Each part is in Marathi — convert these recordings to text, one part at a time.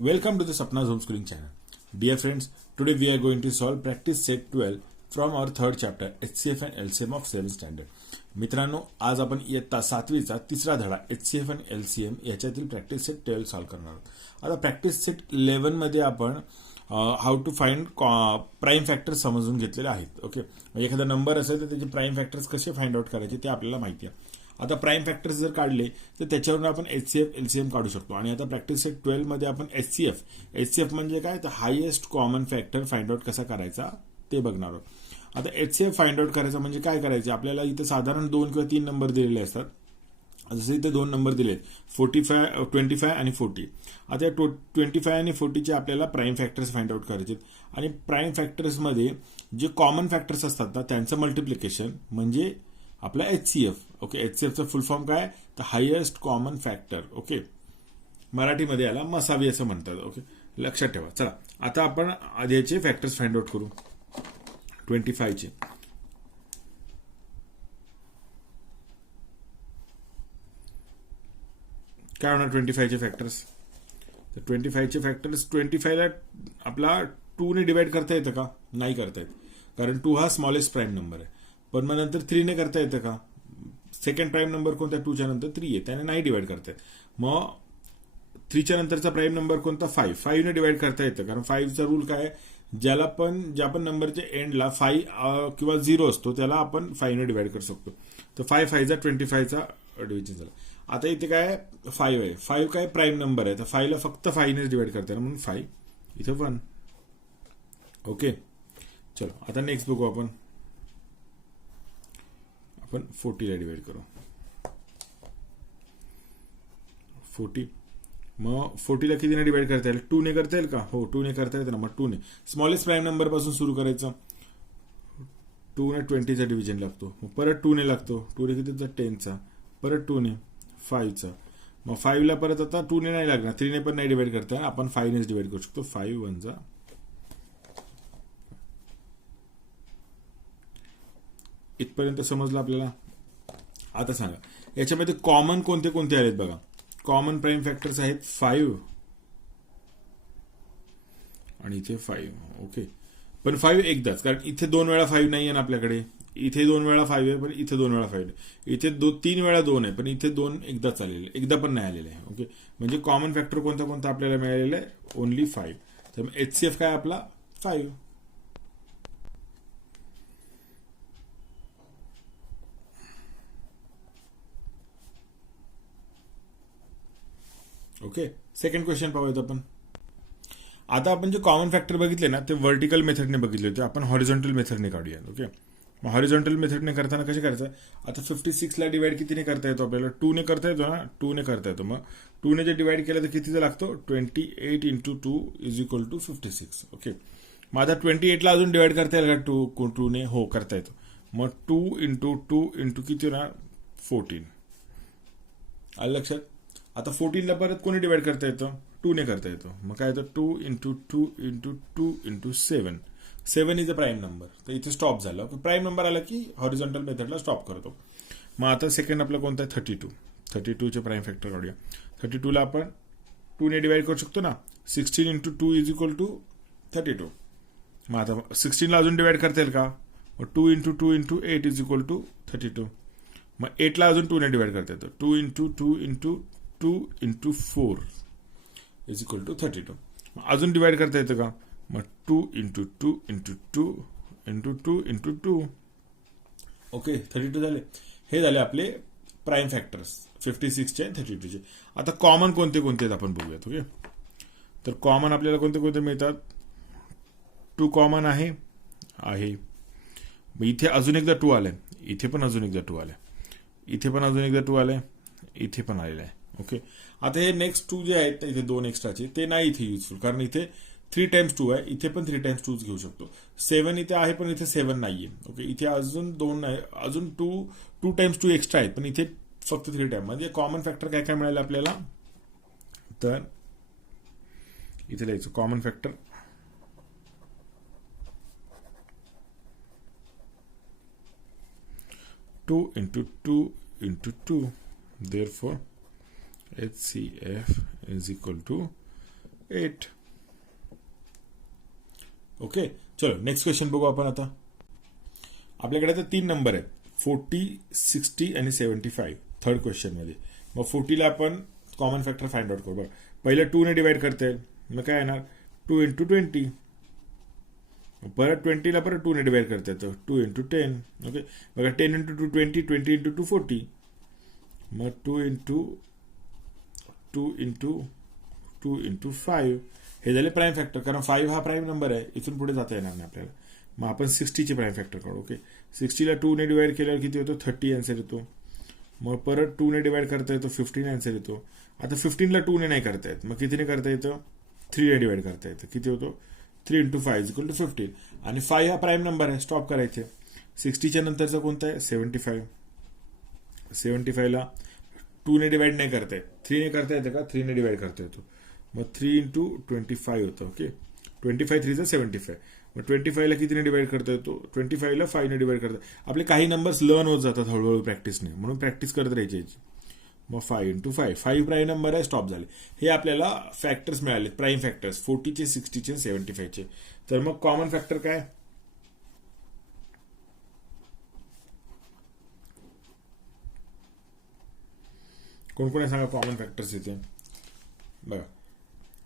Welcome to the Sapna's Homeschooling channel. Dear friends, today we are going to solve practice set 12 from our third chapter HCF and LCM of 7th standard. मित्रांनो, आज आपण इयत्ता 7वीचा तिसरा धडा HCF आणि LCM याच्यातील प्रॅक्टिस सेट 12 सॉल्व्ह करणार आहोत. आता प्रॅक्टिस सेट 11 मध्ये आपण how to find prime factors समजून घेतलेले आहेत. ओके, एखादा नंबर असेल तर त्याचे प्राईम फॅक्टर्स कसे फाइंड आउट करायचे ते आपल्याला माहिती आहे. आता प्राईम फॅक्टर्स जर काढले तर त्याच्यावरून आपण HCF LCM काढू शकतो. आणि आता प्रॅक्टिस सेट 12 मध्ये आपण HCF म्हणजे काय तर highest common factor find out कसा करायचा ते बघणार आहोत. आता HCF फाइंड आउट करायचं म्हणजे काय करायचं, आपल्याला इथे साधारण 2 किंवा 3 नंबर दिलेले असतात. जसे इथे 2 नंबर दिलेत 25 आणि 40. आता या 25 आणि 40चे आपल्याला प्राईम फॅक्टर्स फाइंड आउट करायचे आणि प्राईम फॅक्टर्समध्ये जे कॉमन फॅक्टर्स असतात ना त्यांचं मल्टिप्लिकेशन म्हणजे आपला HCF. ओके, HCFचा फुल फॉर्म काय तर हायेस्ट कॉमन फॅक्टर. ओके, मराठीमध्ये याला मसावी असं म्हणतात. ओके, लक्षात ठेवा. चला आता आपण आधीचे फॅक्टर्स फाइंड आउट करू. 25 चे काय होणार 25 चे फॅक्टर्स. तर 25 चे फॅक्टर्स 25 ला आपला 2 ने डिवाइड करता येतं का, नाही करता येत, कारण 2 हा स्मॉलेस्ट प्राईम नंबर आहे. पण मग नंतर 3 ने करता येतं का, सेकंड प्राईम नंबर कोणता 2 च्या नंतर 3 आहे त्याने नाही डिवाइड करता येत. मग 3 च्या नंतरचा प्राईम नंबर कोणता 5 ने डिवाइड करता येतं, कारण 5चा रूल काय, ज्या पण नंबरच्या एंडला 5 किंवा 0 असतो त्याला आपण 5 ने डिवाइड करू शकतो. तर 5 5 चा 25 चा डिव्हिजन झाला. आता इथे काय 5 आहे, 5 काय प्राईम नंबर आहे तर 5 ला फक्त 5 ने डिवाइड करता येईल म्हणून 5 इथे 1. ओके, चलो आता नेक्स्ट बघू आपण 40 ला डिवाइड करू. 40 मग 40 ला कितीने डिवाइड करता येईल, 2 ने करता येईल का, हो 2 ने करता येतं ना. मग 2 ने स्मॉलेस्ट प्राईम नंबर पासून सुरू करायचं. 2 ने 20चा डिव्हिजन लागतो, मग परत 2 ने लागतो, 2 ने कितीचा 10चा, परत 2 ने 5चा. मग 5 ला परत आता 2 ने नाही लागणार, 3 ने पण नाही डिवाइड करता, आपण 5 नेच डिवाइड करू शकतो. 5 1 जा. इथपर्यंत समजलं आपल्याला. आता सांगा याच्यामध्ये कॉमन कोणते कोणते आलेत बघा. कॉमन प्राईम फॅक्टर्स आहेत 5 आणि इथे 5. ओके, पण 5 एकदाच, कारण इथे 2 वेळा 5 नाही आहे ना आपल्याकडे. इथे 2 वेळा 5 आहे पण इथे 2 वेळा 5 आहे. इथे 3 वेळा 2 आहे पण इथे 2 एकदाच आलेले, एकदा पण नाही आलेले आहे. ओके, म्हणजे कॉमन फॅक्टर कोणता कोणता आपल्याला मिळालेला आहे, ओनली 5. तर HCF काय आपला 5. ओके, सेकंड क्वेश्चन पाहूयात आपण. आता आपण जे कॉमन फॅक्टर बघितले ना ते व्हर्टिकल मेथडने बघितले होते, आपण हॉरिझॉन्टल मेथडने काढूया. ओके, मग हॉरिझॉन्टल मेथडने करताना कसे करायचं, आता 56 ला डिवाइड कितीने करता येतो आपल्याला, 2 ने करता येतो ना, 2 ने करता येतो. मग 2 ने जे डिवाइड केलं तर कितीचा लागतो, 28 into 2 is equal to 56. Okay, मग आता 28 ला अजून डिवाइड करता येईल का 2 ने, हो करता येतो. मग 2 इंटू 2 इंटू किती होणार 14. आलं लक्षात. आता 14 ला परत कोणी डिवाइड करता येतं, 2 ने करता येतो. मग काय येतं 2 into 2 into 2 into 7. 7 is a prime number, तर इथे स्टॉप झालं. प्राईम नंबर आला की हॉरिझॉन्टल मेथडला स्टॉप करतो. मग आता सेकंड आपला कोणता आहे 32. 32 चे प्राईम फॅक्टर काढूया. 32 ला आपण 2 ने डिवाइड करू शकतो ना, 16 इंटू 2 इज इक्वल टू 32. मग आता 16 ला अजून डिवाइड करता येईल का, मग 2 into 2 into 8 is equal to 32. मग 8 ला अजून 2 ने डिवाइड करता येतो, 2 into 2 into 2 into 4 is equal to 32. अजून डिवाइड करता येतं का, मग 2 into 2 into 2 into 2 into 2. Okay, 32 झाले. हे झाले आपले प्राईम फॅक्टर्स 56 चे 32 चे. आता कॉमन कोणते कोणते आहेत आपण बघूयात. ओके, तर कॉमन आपल्याला कोणते कोणते मिळतात, 2 कॉमन आहे. मग इथे अजून एकदा 2 आलाय, इथे पण अजून एकदा 2 आलाय, इथे पण अजून एकदा 2 आलाय, इथे पण आलेलं आहे. ओके, आता हे नेक्स्ट 2 जे आहेत इथे 2 एक्स्ट्राचे ते नाही इथे युजफुल, कारण इथे 3 टाइम्स 2 आहे, इथे पण 3 टाइम्स 2 घेऊ शकतो. 7 इथे आहे पण इथे 7 नाहीये. ओके, इथे अजून 2 आहे, अजून 2 टाइम्स 2 एक्स्ट्रा आहेत पण इथे फक्त 3 टाइम. म्हणजे कॉमन फॅक्टर काय काय मिळालं आपल्याला, तर इथे लिहायचं common factor 2 into 2 into 2. Therefore HCF is equal to 8. Okay, चलो नेक्स्ट क्वेश्चन बघू आपण आता. आपल्याकडे आता 3 नंबर आहेत, 40, 60 आणि 75 थर्ड क्वेश्चन मध्ये. मग 40ला आपण कॉमन फॅक्टर फाइंड आउट करू. बघा, पहिलं 2 ने डिवाइड करता येईल, मग काय येणार 2 × 20. परत 20ला परत 2 ने डिवाइड करता येतं, 2 × 10. ओके, बघा 10 × 2 20, 20 × 2 40. मग 2 × 5 हे झाले प्राईम फॅक्टर, कारण 5 हा प्राईम नंबर आहे, इथून पुढे जाता येणार नाही आपल्याला. मग आपण 60चे प्राईम फॅक्टर काढू. ओके, 60ला 2 ने डिवाइड केल्यावर किती होतो, 30 आन्सर येतो. मग परत 2 ने डिवाइड करता येतो, 15 आन्सर येतो. आता 15ला 2 ने नाही करता येत, मग कितीने करता येतं, 3 ने डिवाइड करता येतं. किती होतो, 3 × 5 = 15. आणि 5 हा प्राईम नंबर आहे, स्टॉप करायचे. 60च्या नंतरचा कोणता आहे, 75. 75ला 2 ने डिवाइड नाही करता येत, 3 ने करता येतं का, 3 ने डिवाइड करता येतो. मग 3 × 25 होतं. ओके, 25 3 75. मग 25ला कितीने डिवाइड करता येतो, 25ला 5 ने डिवाइड करता. आपले काही नंबर्स लर्न होत जातात हळूहळू प्रॅक्टिसने, म्हणून प्रॅक्टिस करत राहायची याची. मग 5 × 5, 5 प्राईम नंबर आहे, स्टॉप झाले. हे आपल्याला फॅक्टर्स मिळाले, प्राईम फॅक्टर्स 40चे, 60चे, 75चे. तर मग कॉमन फॅक्टर काय, कोण कोण आहे सांगा कॉमन फॅक्टर्स इथे. बघा,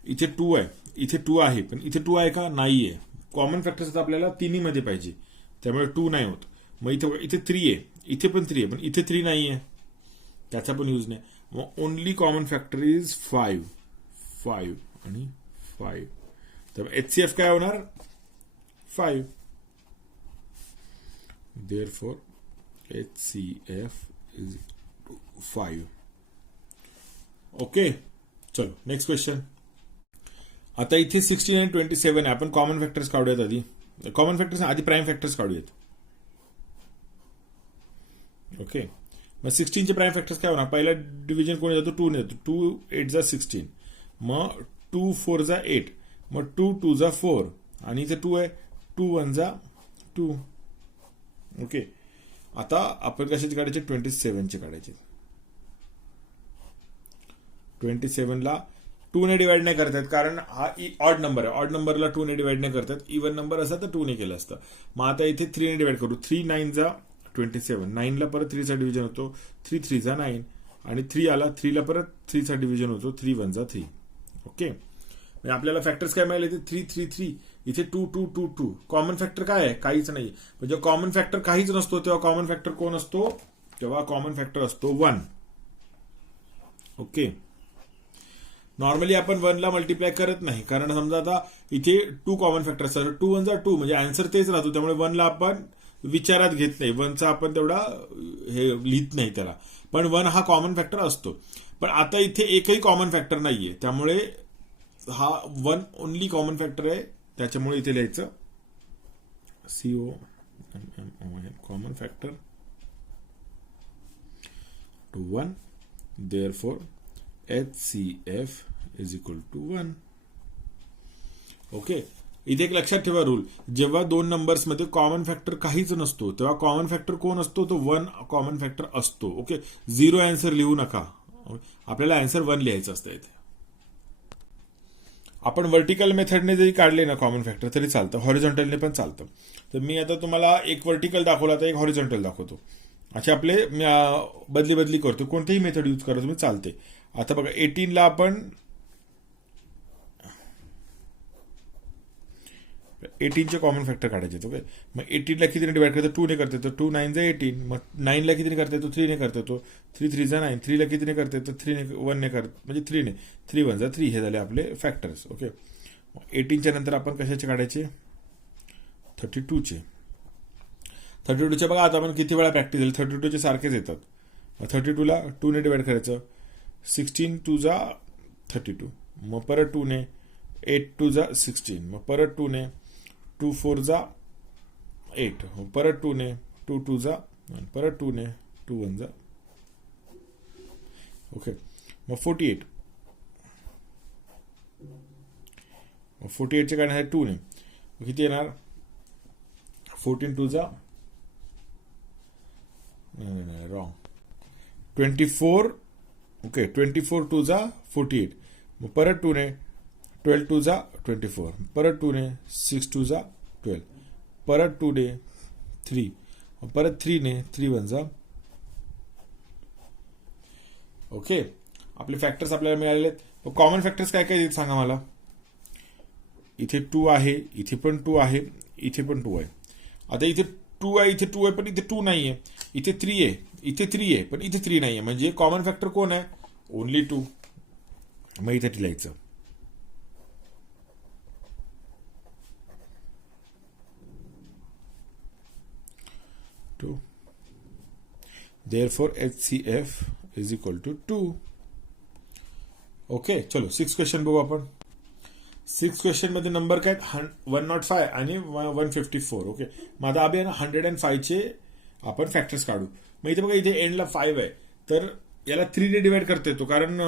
इथे 2 आहे, इथे 2 आहे, पण इथे 2 आहे का, नाही आहे. कॉमन फॅक्टर्स आपल्याला तिन्हीमध्ये पाहिजे, त्यामुळे 2 नाही होत. मग इथे 3 आहे, इथे पण 3 आहे, पण इथे 3 नाही आहे, त्याचा पण यूज नाही. मग ओनली कॉमन फॅक्टर इज 5 आणि 5. तर HCF काय होणार, 5. Therefore HCF is 5. ओके, चलो नेक्स्ट क्वेश्चन. आता इथे 16 आणि 27 आहे, आपण कॉमन फॅक्टर्स काढूयात आधी. कॉमन फॅक्टर्स आधी प्राईम फॅक्टर्स काढूयात. ओके, मग 16चे प्राईम फॅक्टर्स काय होणार, पहिला डिव्हिजन कोणी जातो, 2 ने येतो. 2 8 जा 16, मग 2 4 जा 8, मग 2 2 जा 4, आणि इथे 2 आहे, 2 1 जा 2. ओके, आता आपण कशाचे काढायचे, 27चे काढायचे. 27ला 2 ने डिवाइड नाही करतात, कारण हा ऑड नंबर आहे, ऑड नंबरला 2 ने डिवाइड नाही करतात. इव्हन नंबर असता तर 2 ने केलं असतं. मग आता इथे 3 ने डिवाइड करू. 3 9 जा 27, 9ला परत 3चा डिव्हिजन होतो, 3 3 जा 9, आणि 3 आला, 3ला परत 3चा डिव्हिजन होतो, 3 1 जा 3. ओके, म्हणजे आपल्याला फॅक्टर्स काय मिळाले, इथे 3 3 3, इथे 2 2 2 2. कॉमन फॅक्टर काय आहे, काहीच नाही. म्हणजे कॉमन फॅक्टर काहीच नसतो तेव्हा कॉमन फॅक्टर कोण असतो, तेव्हा कॉमन फॅक्टर असतो 1. ओके, नॉर्मली आपण 1ला मल्टिप्लाय करत नाही, कारण समजा आता इथे 2 कॉमन फॅक्टर असतात, 2 1 जा 2, म्हणजे आन्सर तेच राहतो. त्यामुळे 1ला आपण विचारात घेत नाही, 1चा आपण तेवढा हे लिहित नाही त्याला, पण 1 हा कॉमन फॅक्टर असतो. पण आता इथे एकही कॉमन फॅक्टर नाहीये, त्यामुळे हा 1 ओनली कॉमन फॅक्टर आहे, त्याच्यामुळे इथे लिहायचं COMMON, common factor to 1. Therefore HCF is equal to 1. Okay, इथे एक लक्षात ठेवा रूल, जेव्हा 2 नंबर्स मध्ये कॉमन फॅक्टर काहीच नसतो तेव्हा कॉमन फॅक्टर कोण असतो, तो 1 कॉमन फॅक्टर असतो. ओके, 0 आन्सर लिहू नका, आपल्याला आन्सर 1 लिहायचं असतं. इथे आपण व्हर्टिकल मेथडने जरी काढले ना कॉमन फॅक्टर तरी चालतं, हॉरिझॉन्टलने पण चालतं. तर मी आता तुम्हाला एक व्हर्टिकल दाखवला, तर एक हॉरिझॉन्टल दाखवतो. असे आपले बदली बदली करतो, कोणतेही मेथड यूज करा तुम्ही, चालते. आता बघा 18ला आपण 18चे कॉमन फॅक्टर काढायचे. ओके, मग 18ला कितीने डिवाइड करतो, 2 ने करता येतो, 2 9 जा 18, मग 9ला कितीने करता येतो, 3 ने करता येतो, 3 3 जा 9, 3ला कितीने करता येतो, 3 ने 1 ने करत, म्हणजे 3 ने, 3 1 जा 3. हे झाले आपले फॅक्टर्स. ओके, 18च्या नंतर आपण कशाचे काढायचे, 32चे. 32चे बघा आता आपण किती वेळा प्रॅक्टिस झाली, 32चे सारखेच येतात. 32ला 2 ने डिवाइड करायचं, 16 2 जा 32, मग परत 2 ने, 8 2 जा 16, मग परत 2 ने, 2 4 जा 8, परत 2 ने, 2 2 जा, परत 2 ने, 2 1 जा. ओके, मग 48, 48चे काय 2 ने, किती येणार, 14 2 जा, रॉंग, 24. ओके, 24 2 जा 48, मग परत 2 ने, 12 टू जा 24, परत 2 ने 6 टू जा 12, परत 2 ने 3, परत 3 ने 3 1 जा. ओके, आपले फॅक्टर्स आपल्याला मिळालेले आहेत. कॉमन फॅक्टर्स काय काय आहेत सांगा मला. इथे 2 आहे, इथे पण 2 आहे, इथे पण 2 आहे. आता इथे 2 आहे, इथे 2 आहे, पण इथे 2 नाही आहे. इथे 3 आहे, इथे 3 आहे, पण इथे 3 नाही आहे. म्हणजे कॉमन फॅक्टर कोण आहे? ओनली 2. मग इथे लिहायचं 2. Therefore HCF is equal to 2. Okay, चलो 6 क्वेश्चन बघू आपण. 6 क्वेश्चन मध्ये नंबर काय 105 आणि 154. ओके, मग आता आपण 105 चे आपण फॅक्टर्स काढू. मग इथे बघा, इथे एंडला 5 आहे, तर याला 3 ने डिवाइड करता येतो, कारण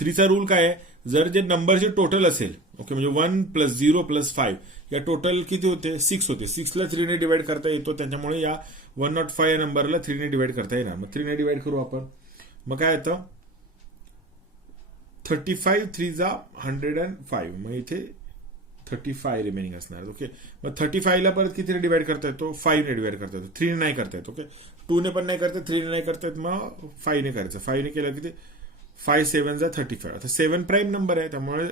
3चा रूल काय आहे, जर जे नंबरचे टोटल असेल, ओके, म्हणजे 1 + 0 + 5 या टोटल किती होते? 6 होते. 6 ला 3 ने डिवाइड करता येतो, त्याच्यामुळे या 105 या नंबरला 3 ने डिवाइड करता येणार. मग 3 ने डिवाइड करू आपण. मग काय येतं? 35 3 जा 105. मग इथे 35 रिमेनिंग असणार. ओके, मग 35 ला परत कितीने डिवाइड करता येतो? 5 ने डिवाइड करता येतो. 3 ने नाही करता येत. ओके, 2 ने पण नाही करता येत, 3 ने नाही करता येत, मग 5 ने करायचं. 5 ने केलं किती? 5 7 जा 35. आता 7 प्राईम नंबर आहे, त्यामुळे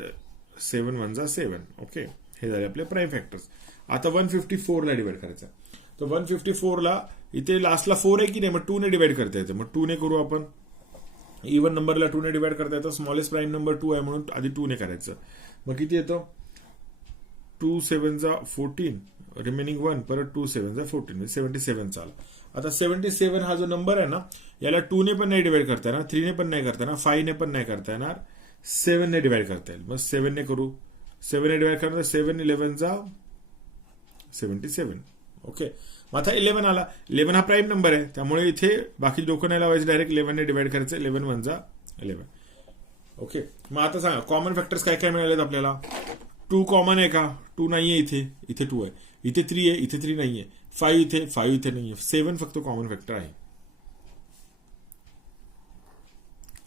7 1 जा 7. ओके, हे झाले आपले प्राईम फॅक्टर्स. आता 154 ला डिवाइड करायचं. तर 154 ला इथे लास्टला 4 आहे की नाही, मग 2 ने डिवाइड करता येतं. मग 2 ने करू आपण. इव्हन नंबरला 2 ने डिवाइड करता येतं. स्मॉलेस्ट प्राईम नंबर 2 आहे, म्हणून आधी 2 ने करायचं. मग किती येतं? 2 7 जा 14, रिमेनिंग 1, परत 2 7 जा 14, म्हणजे 77 चाल. आता 77 हा जो नंबर आहे ना, याला 2 ने पण नाही डिवाइड करता येणार, 3 ने पण नाही करता येणार, 5 ने पण नाही करता येणार, 7 ने डिवाइड करता येईल. मग 7 ने करू. 7 ने डिवाइड करणार, 7 11 जा 77. ओके, मग आता 11 आला. 11 हा प्राईम नंबर आहे, त्यामुळे इथे बाकी डोकं नाही लावायचं, डायरेक्ट 11 ने डिवाइड करायचं. 11 1 जा 11. ओके, मग आता सांगा कॉमन फॅक्टर्स काय काय मिळालेत आपल्याला. 2 कॉमन आहे का? 2 नाहीये इथे. इथे 2 आहे. इथे 3 आहे, इथे 3 नाहीये. 5 इथे, 5 इथे नाहीये. 7 फक्त कॉमन फॅक्टर आहे.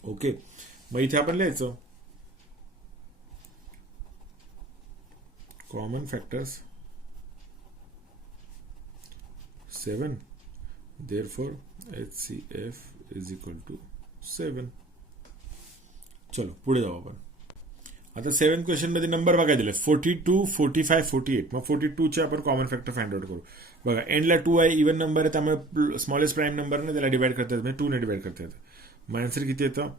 ओके, मग इथे आपण लिहायचं common factors 7. Therefore HCF is equal to 7. चलो पुढे जाऊ आपण. आता 7 क्वेश्चन मध्ये नंबर बघा दिले 42 45 48. मग 42 चे आपण कॉमन फॅक्टर फाइंड आउट करू. बघा, एंडला 2 आहे, इव्हन नंबर आहे, त्यामुळे स्मॉलेस्ट प्राईम नंबर ने त्याला डिवाइड करता येतं, म्हणजे 2 ने डिवाइड करता येतं. मग आन्सर किती येतं?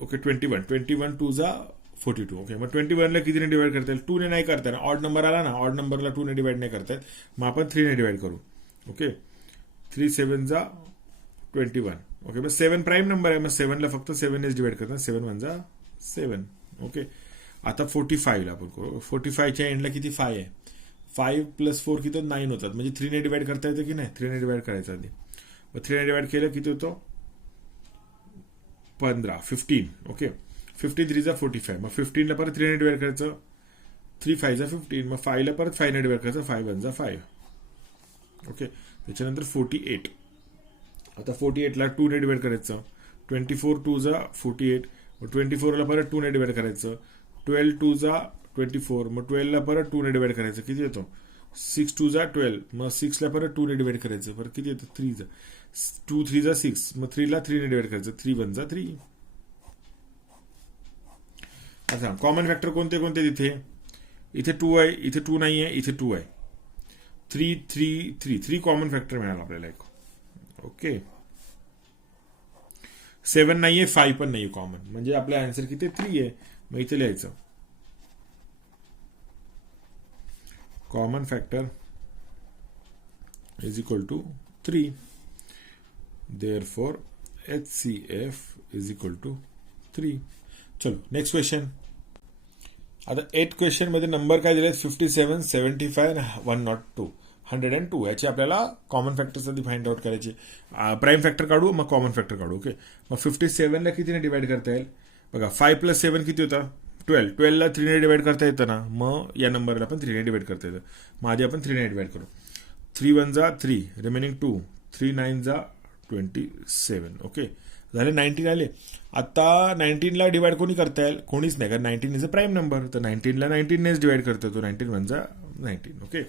ओके, 21. 21 2 जा 42. ओके, मग 21 ला कितीने डिवाइड करता येईल? 2 ने नाही करता येईल. ऑड नंबर आला ना, ऑड नंबरला 2 ने डिवाइड नाही करता येत, मग आपण 3 ने डिवाइड करू. ओके, 3 7 जा 21. ओके, मग 7 प्राईम नंबर आहे, मग 7 ला फक्त 7 नेच डिवाइड करतात. 7 1 जा 7. ओके, आता 45 ला आपण करू. 45 च्या एंडला किती? 5 आहे. 5 + 4 किती? 9 होतात. म्हणजे 3 ने डिवाइड करता येतं की नाही? 3 ने डिवाइड करायचं आधी. मग 3 ने डिवाइड केलं किती होतं? 15 15. ओके, 15 3 जा 45. मग 15 ला परत 3 ने डिवाइड करायचं. 3 5 जा 15. मग 5 ला परत 5 ने डिवाइड करायचं. 5 1 जा 5. ओके, त्याच्यानंतर 48. आता 48 ला 2 ने डिवाइड करायचं. 24 2 जा 48. मग 24 ला परत 2 ने डिवाइड करायचं. 12 2 जा 24. मग 12 ला परत 2 ने डिवाइड करायचं. किती येतो? 6 2 जा 12. मग 6 ला परत 2 ने डिवाइड करायचं. परत किती येतं? 3 जा 2 3 जा 6. मग 3 ला 3 ने डिवाइड करायचं. 3 1 जा 3. आता कॉमन फॅक्टर कोणते कोणते? इथे 2 आहे, इथे 2 नाही आहे, इथे 2 आहे. 3 3 3 3 कॉमन फॅक्टर मिळाला आपल्याला एक. ओके, 7 नाहीये, 5 पण नाहीये कॉमन, म्हणजे आपला आन्सर किती? 3 आहे. मग इथे लिहायचं common factor is equal to 3. Therefore HCF is equal to 3. चलो नेक्स्ट क्वेश्चन. आता 8 क्वेश्चन मध्ये नंबर काय दिले? 57 75 102 102. याचे आपल्याला कॉमन फॅक्टर्स आधी फाइंड आउट करायचे. प्राईम फॅक्टर काढू, मग कॉमन फॅक्टर काढू. ओके, मग 57 ला कितीने डिवाइड करता येईल? बघा, 5 + 7 किती होता? 12. 12 ला 3 ने डिवाइड करता येतं ना, मग या नंबरला पण 3 ने डिवाइड करता येतं. मग आधी आपण 3 ने डिवाइड करू. 3 1 जा 3, रिमेनिंग 2, 3 9 जा 27. ओके, झाले 19 आले. आता 19ला डिवाइड कोणी करता येईल? कोणीच नाही, कारण 19 इज अ प्राईम नंबर. तर 19ला 19नेच डिवाइड करता येतो. 19 म्हणजे 19. ओके,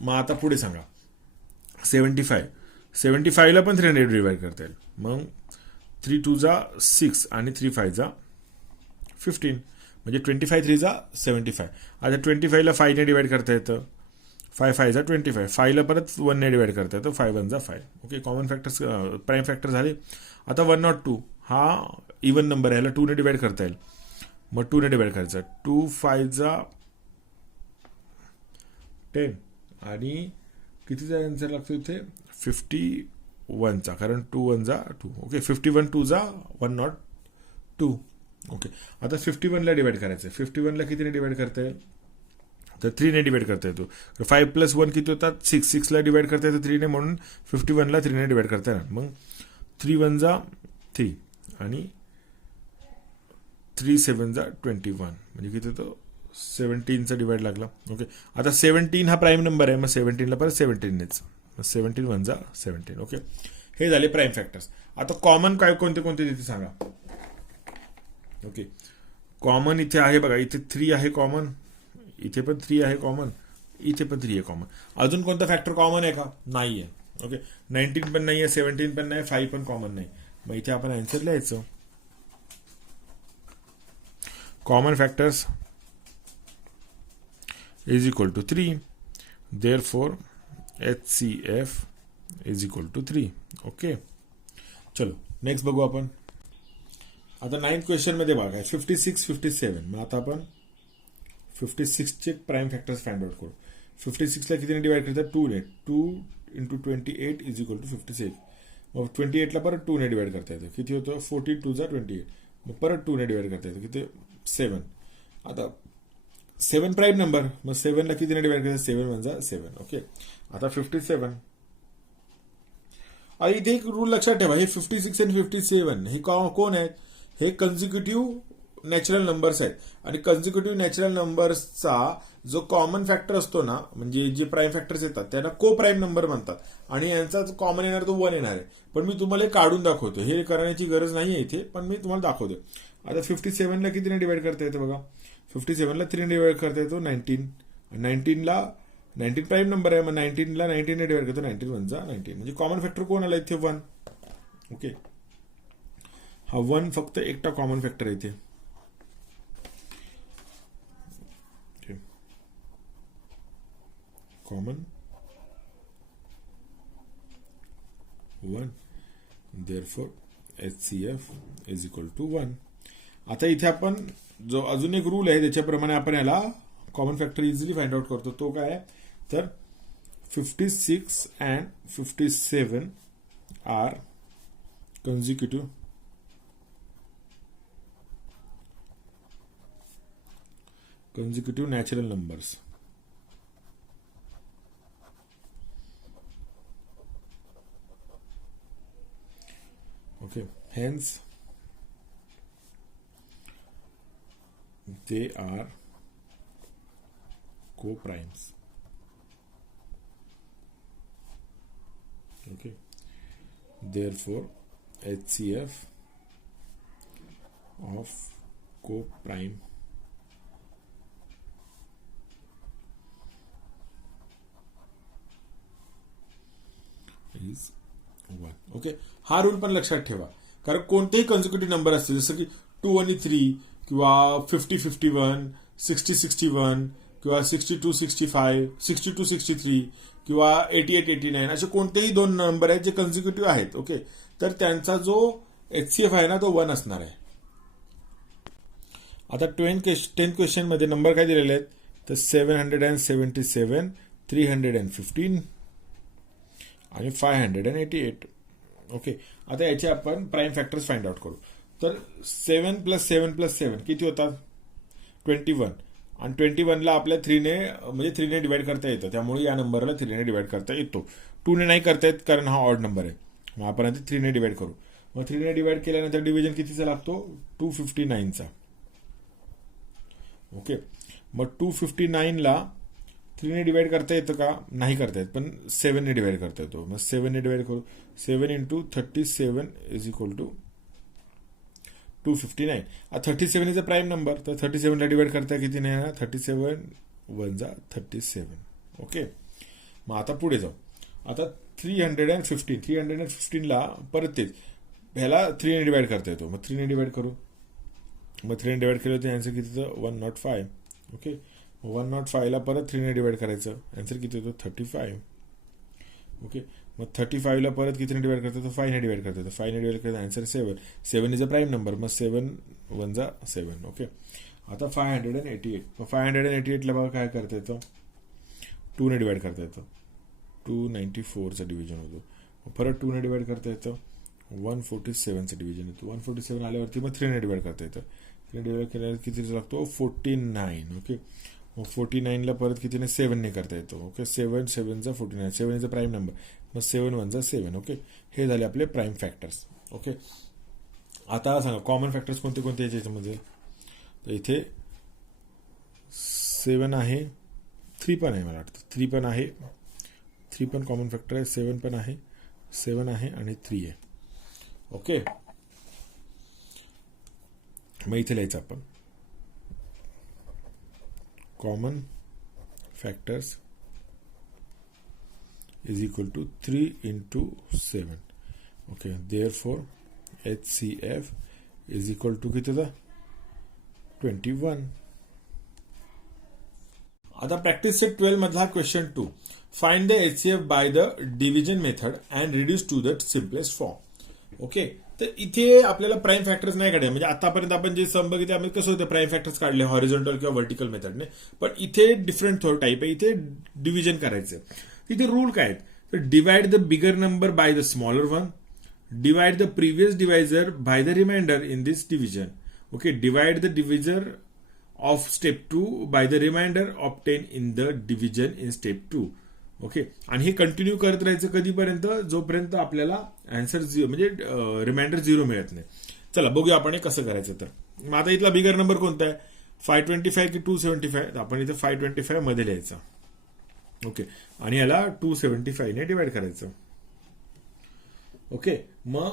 मग आता पुढे सांगा. 75ला पण 300 डिवाइड करता येईल. मग 3 2 जा 6 आणि 3 5 जा 15, म्हणजे 25 3 जा 75. आता 25ला 5ने डिवाइड करता येतं. 5 5 जा 25. 5ला परत 1ने डिवाइड करता येतं. 5 1 जा 5. Okay, common factors prime factor झाले. आता 102 हा इवन नंबर आहे, ह्याला 2ने डिवाइड करता येईल. मग 2ने डिवाइड करायचं. 2 5 जा 10 आणि कितीचा आन्सर लागतो इथे? 51चा, कारण 2 1 जा 2. ओके, 51 2 जा 102. ओके, आता 51ला डिवाइड करायचं. 51ला कितीने डिवाइड करता येईल? तर 3ने डिवाइड करता येतो. 5 + 1 किती होतात? 6. 6ला डिवाइड करता येतं 3ने, म्हणून 51ला 3ने डिवाइड करता येणार. मग 3 1 जा 3 आणि 3 7 जा 21, म्हणजे किती होतं? 17चा डिवाइड लागला. ओके, आता 17 हा प्राईम नंबर आहे, मग 17ला परत 17नेच. 17 1 जा 17. ओके, हे झाले प्राईम फॅक्टर्स. आता कॉमन काय कोणते कोणते तिथे सांगा. ओके, कॉमन इथे आहे बघा, इथे 3 आहे कॉमन, इथे पण 3 आहे कॉमन, इथे पण 3 आहे कॉमन. अजून कोणता फॅक्टर कॉमन आहे का? नाही आहे. ओके, 19 पण नाही आहे, 17 पण नाही, 5 पण कॉमन नाही. मग इथे आपण आन्सर लिहायचं. Common factors is equal to 3. Therefore, HCF is equal to 3. Okay, चलो नेक्स्ट बघू आपण. आता 9th क्वेश्चन मध्ये बघा 56 57. मग आता आपण 56चे प्राईम फॅक्टर्स फाइंड आउट करू. 56ला कितीने डिवाइड करतात? 2ने. 2 × 28 इज इक्वल टू 56. मग 28ला परत 2ने डिवाइड करता येतं. किती होतं? 14 2 जा 28. मग परत 2ने डिवाइड करता येतं. किती? 7. आता 7 प्राईम नंबर, मग 7ला कितीने डिवाइड करायचं? 7 1 जा 7. ओके, आता 57. आणि इथे एक रूल लक्षात ठेवा, हे 56 आणि 57 हे कोण आहेत? हे कन्झिक्युटिव्ह नॅचरल नंबर्स आहेत. आणि कन्झिक्युटिव्ह नॅचरल नंबर्सचा जो कॉमन फॅक्टर असतो ना, म्हणजे जे प्राईम फॅक्टर्स येतात त्यांना को प्राईम नंबर म्हणतात. आणि यांचा कॉमन येणार तो 1 येणार आहे. पण मी तुम्हाला काढून दाखवतो, हे करण्याची गरज नाही आहे इथे, पण मी तुम्हाला दाखवतो. आता 57ला कितीने डिवाइड करता येतं बघा. 57ला 3ने डिवाइड करता येतो. 19. 19 प्राईम नंबर आहे, मग 19ला 19ने डिवाइड करतो. 19 1 जा 19, म्हणजे कॉमन फॅक्टर कोण आला इथे? 1. ओके, हा 1 फक्त एकटा कॉमन फॅक्टर आहे इथे. Common 1. therefore HCF is equal to 1. आता इथे आपण जो अजून एक रूल आहे त्याच्याप्रमाणे आपण याला common factor easily find out करतो. तो काय आहे? तर 56 and 57 are consecutive natural numbers. Okay, hence they are co-primes. Okay, therefore HCF of co-prime is 1. Okay, हा रूल पण लक्षात ठेवा, कारण कोणतेही कन्झिक्युटिव्ह नंबर असतील, जसं की 2 आणि 3 किंवा 50 51 60 61 किंवा 62 65 62 63 किंवा 88 89, असे कोणतेही 2 नंबर आहेत जे कन्झिक्युटिव्ह आहेत. ओके, तर त्यांचा जो HCF आहे ना तो 1 असणार आहे. आता 10th क्वेश्चन मध्ये नंबर काय दिलेले आहेत? तर 777 315 आणि 588. ओके, आता याचे आपण प्राईम फॅक्टर्स फाइंड आउट करू. तर 7 + 7 + 7 किती होतात? 21. आणि 21ला आपल्या 3ने डिवाइड करता येतं, त्यामुळे या नंबरला 3ने डिवाइड करता येतो. 2ने नाही करता येत कारण हा ऑड नंबर आहे. मग आपण आता 3ने डिवाइड करू. मग 3ने डिवाइड केल्यानंतर डिव्हिजन कितीचा लागतो? 259चा. ओके, मग 259ला 3ने डिवाइड करता येतं का? नाही करता येत, पण 7ने डिवाइड करता येतो. मग 7ने डिवाइड करू. 7 into 37 is equal to 259. 37 is a prime number, तर 37ला डिवाइड करता किती नाही ना? 37 1 जा 37. ओके. मग आता पुढे जाऊ. आता 315ला परत तेच ह्याला 3ने डिवाइड करता येतो. मग 3ने डिवाइड करू. मग 3ने डिवाइड केलं तर आन्सर किती येतं? 105. ओके. 105ला परत 3ने डिवाइड करायचं. आन्सर किती येतो? 35. ओके. मग 35ला परत कितीने डिवाइड करतो? तर 5ने डिवाइड करतो. 5ने डिवाइड करतो answer 7. 7 is a prime number. मग 7 1 जा 7. ओके. आता 588. मग 588ला बघा काय करता येतं? 2ने डिवाइड करता येतं. 294चं डिव्हिजन होतो. परत 2ने डिवाइड करता येतं. 147चं डिव्हिजन येतं. 147 आल्यावरती मग 3ने डिवाइड करता येतं. 3ने डिवाइड केल्यावर कितीचा लागतो? 49. ओके. मग 49ला परत कितीने? 7ने करता येतो. ओके. 7 7 जा 49. 7 इज अ प्राईम नंबर. मग 7 1 जा 7. ओके. हे झाले आपले प्राईम फॅक्टर्स. ओके. आता सांगा कॉमन फॅक्टर्स कोणते कोणते याच्यामध्ये? तर इथे 7 आहे, 3 पण आहे, मला वाटतं 3 पण आहे. 3 पण कॉमन फॅक्टर आहे. 7 पण आहे, 7 आहे आणि 3 आहे. ओके. मग इथे लिहायचं आपण common factors is equal to 3 into 7. Okay. Therefore HCF is equal to किती होता? 21. आता प्रॅक्टिस सेट 12 मधला question 2. Find the HCF by the division method and reduce to the simplest form. Okay. तर इथे आपल्याला प्राईम फॅक्टर्स नाही काढायचे. म्हणजे आतापर्यंत आपण जे सम बघितले आम्ही कसं होतं प्राईम फॅक्टर्स काढले हॉरिझॉन्टल किंवा व्हर्टिकल मेथडने. पण इथे डिफरंट टाईप आहे. इथे डिव्हिजन करायचं. इथे रूल काय आहेत? तर divide the bigger number by the smaller one. Divide the previous divisor by the remainder in this division. Okay. Divide the divisor of step 2 by the remainder obtain in the division in step 2. Okay. आणि हे कंटिन्यू करत राहायचं कधीपर्यंत? जोपर्यंत आपल्याला आन्सर म्हणजे रिमाइंडर 0 मिळत नाही. चला बघूया आपण हे कसं करायचं. तर मग आता इथला बिगर नंबर कोणता आहे? 525 की 275? आपण इथे 525 मध्ये लिहायचा. ओके. आणि याला 275ने डिवाइड करायचं. ओके. मग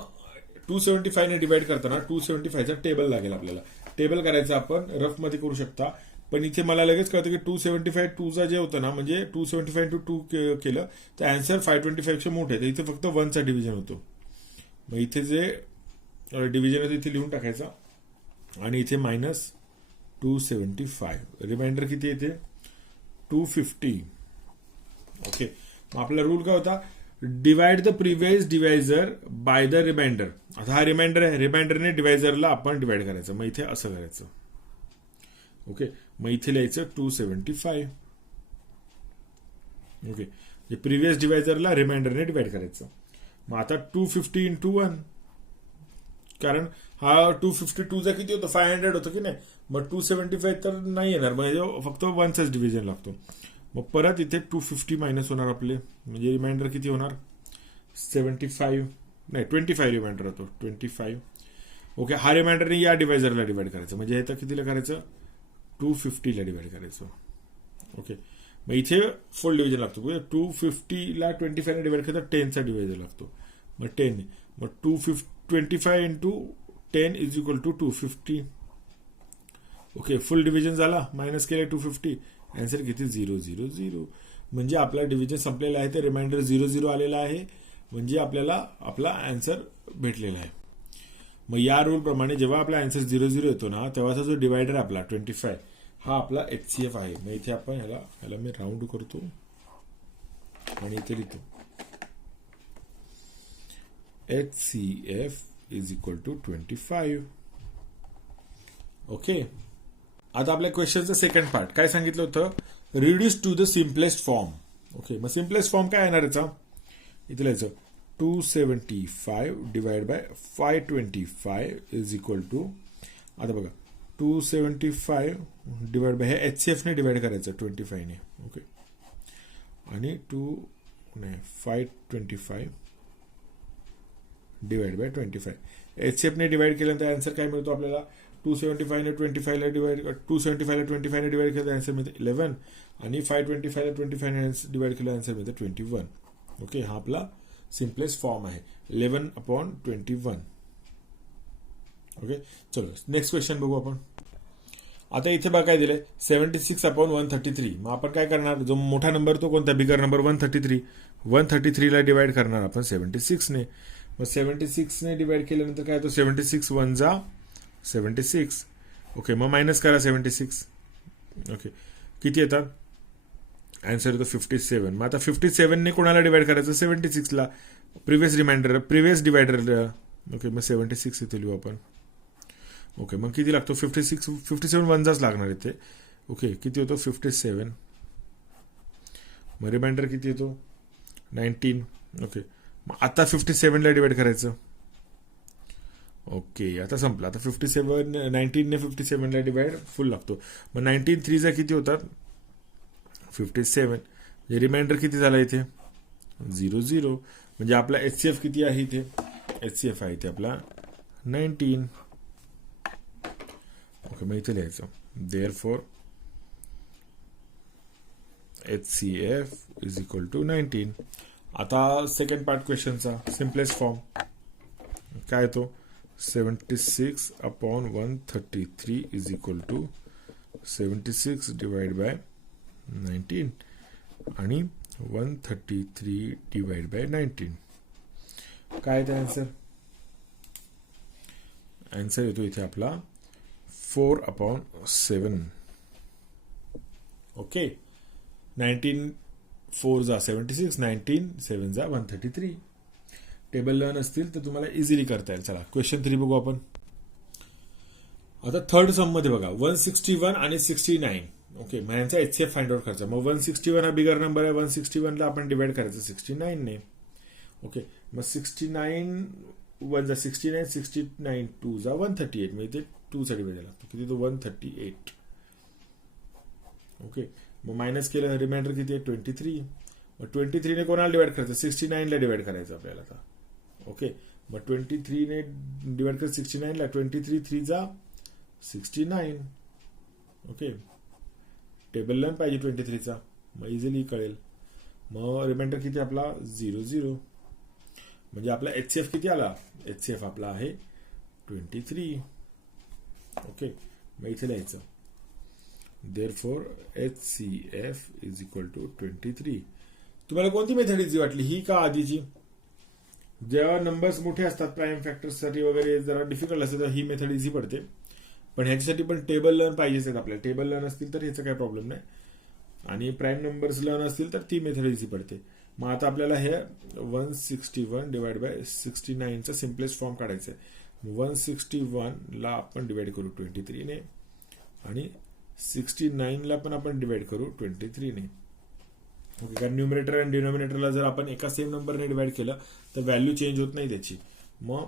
275ने डिवाइड करताना 275चा टेबल लागेल आपल्याला. टेबल करायचं आपण रफ मध्ये करू शकता. पण इथे मला लगेच कळतं की 275 2चा जे होतं ना, म्हणजे 275 into 2 केलं तर आन्सर 525 पेक्षा मोठे आहे. इथे फक्त 1चा डिव्हिजन होतो. मग इथे जे डिव्हिजन होतं इथे लिहून टाकायचा आणि इथे -275. रिमाइंडर किती येते? 250. ओके. मग आपला रूल काय होता? Divide the previous divisor by the remainder. आता हा रिमाइंडर आहे. रिमाइंडरने डिवायझरला आपण डिवाइड करायचं. मग इथे असं करायचं. ओके. मग इथे लिहायचं 275. ओके. प्रिव्हियस डिवायझरला रिमाइंडरने डिवाइड करायचं. मग आता 250 into 1. कारण हा 252चा किती होतं? 500 होतं की नाही? मग 275 तर नाही येणार. म्हणजे फक्त 1चाच डिव्हिजन लागतो. मग परत इथे 250 मायनस होणार आपले. म्हणजे रिमाइंडर किती होणार? 75 नाही 25 रिमाइंडर होतो. 25. ओके. हा रिमाइंडरने या डिवायझरला डिवाइड करायचं. म्हणजे हे तर कितीला करायचं? 250ला डिवाइड करायचं. ओके. मग इथे फुल डिव्हिजन लागतो. 250ला 25ने डिवाइड केलं तर 10चा डिव्हिजन लागतो. मग 10. मग 25 into 10 is equal to 250. Okay. Full division झाला. मायनस केलं 250. आन्सर किती? 0 0 0. म्हणजे आपला डिव्हिजन संपलेला आहे. ते रिमाइंडर 0 0 आलेला आहे. म्हणजे आपल्याला आपला आन्सर भेटलेला आहे. मग या रूल प्रमाणे जेव्हा आपला आन्सर 0 0 येतो ना, तेव्हाचा जो डिवायडर आपला 25 हा आपला HCF आहे. मग इथे आपण ह्याला मी राऊंड करतो आणि इथे लिहितो HCF is equal to 25. Okay. आता आपल्या क्वेश्चनचं सेकंड पार्ट काय सांगितलं होतं? Reduce to the simplest form. Okay. मग सिम्पलेस्ट फॉर्म काय येणार याचा? इथे लिहायचं 275 divide by 525 is equal to. आता बघा 275 डिवाइड बाय हे HCF ने डिवाइड करायचं 25 ने. ओके. आणि 525 डिवाइड बाय 25. HCF ने डिवाइड केल्यानंतर आन्सर काय मिळतो आपल्याला? 275 ने 25 ला डिवाइड 275 ला 25 ने डिवाइड केलं आन्सर मिळते 11 आणि 525 ला 25 ने डिवाइड केलं आन्सर मिळते 21. ओके, हा आपला सिम्पलेस्ट फॉर्म आहे 11/21. ओके, चलो नेक्स्ट क्वेश्चन बघू आपण. आता इथे बघा काय दिलंय 76/133. मग आपण काय करणार, जो मोठा नंबर तो कोणता, बिगर नंबर 133 ला डिवाइड करणार आपण 76 ने. मग 76 ने डिवाइड केल्यानंतर काय होतं 76 1 जा 76. ओके, मग मायनस करा 76. ओके, किती येतात आन्सर येतो 57. मग आता 57 ने कोणाला डिवाइड करायचं 76 ला, प्रिव्हियस डिवायडर. ओके, मग 76 इथे लिहू आपण. ओके, मग किती लागतो 57 वनजाच लागणार इथे. ओके, किती होतो 57. मग रिमाइंडर किती येतो 19. ओके, मग आता 57 ला डिवाइड करायचं. ओके, आता संपलं. आता 19 ने 57 ला डिवाइड फुल लागतो. मग 19 3 जा किती होतात 57. रिमाइंडर किती झाला इथे 0 म्हणजे आपला HCF किती आहे इथे, HCF आहे इथे आपला 19. ओके, मग इथे लिहायचं therefore HCF is equal to 19. आता सेकंड पार्ट क्वेश्चनचा सिम्पलेस्ट फॉर्म काय तो 76/133 is equal to 76 divide by 19 आणि 133 डिवाइड बाय 19. काय ते आन्सर येतो इथे आपला 4/7. ओके, 19 4 जा 76, 19 7 जा 133. टेबल लर्न असतील तर तुम्हाला इझिली करता येईल. चला क्वेश्चन 3 बघू आपण. आता थर्ड सम मध्ये बघा 161 आणि 69. ओके, मग यांचा HCF फाइंड आउट करायचा. मग 161 हा बिगर नंबर आहे, 161 ला आपण डिवाइड करायचं 69 ने. ओके, मग 69 1 जा 69, 69 2 जा 138. मग इथे 2 चा डिवाइड लागतो, किती तो 138. ओके, मग मायनस केलं रिमाइंडर किती आहे 23. मग 23 ने कोणाला डिवाइड करायचं 69 ला डिवाइड करायचं आपल्याला आता. ओके, मग 23 ने डिवाइड कर 69 ला, 23 3 जा 69. ओके, टेबल लर्न पाहिजे 23 चा, मग इझिली कळेल. मग रिमाइंडर किती आपला 0 म्हणजे आपला HCF किती आला, HCF आपला आहे 23. ओके, मग इथे लिहायचं therefore HCF is equal to 23. तुम्हाला कोणती मेथड इझी वाटली, ही का आधीची? जेव्हा नंबर्स मोठे असतात प्राईम फॅक्टर्ससाठी वगैरे जरा डिफिकल्ट असतं तर ही मेथड इझी पडते. पण ह्याच्यासाठी पण टेबल लर्न पाहिजेच आहेत आपल्याला. टेबल लर्न असतील तर ह्याचा काही प्रॉब्लेम नाही, आणि प्राईम नंबर्स लर्न असतील तर ती मेथड इझी पडते. मग आता आपल्याला हे 161 डिवाइड बाय 69 चा सिम्पलेस्ट फॉर्म काढायचा आहे. 161 ला आपण डिवाइड करू 23 ने आणि 69 ला पण आपण डिवाइड करू 23 ने. ओके, कारण न्यूमरेटर आणि डिनॉमिनेटरला जर आपण एका सेम नंबरने डिवाइड केलं तर व्हॅल्यू चेंज होत नाही त्याची. मग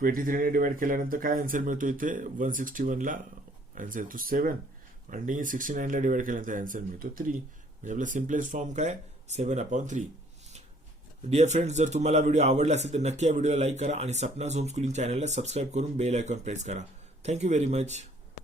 23 ने डिवाइड केल्यानंतर काय आन्सर मिळतो इथे 161 ला आन्सर येतो 7 आणि 69 ला डिवाइड केल्यानंतर आन्सर मिळतो 3. म्हणजे आपला सिम्पलेस्ट फॉर्म काय 7/3. डिअर फ्रेंड्स, जर तुम्हाला व्हिडिओ आवडला असेल तर नक्की या व्हिडिओला लाईक करा आणि सपनाज होमस्कूलिंग चॅनलला सबस्क्राईब करून बेल आयकॉन प्रेस करा. Thank you very much.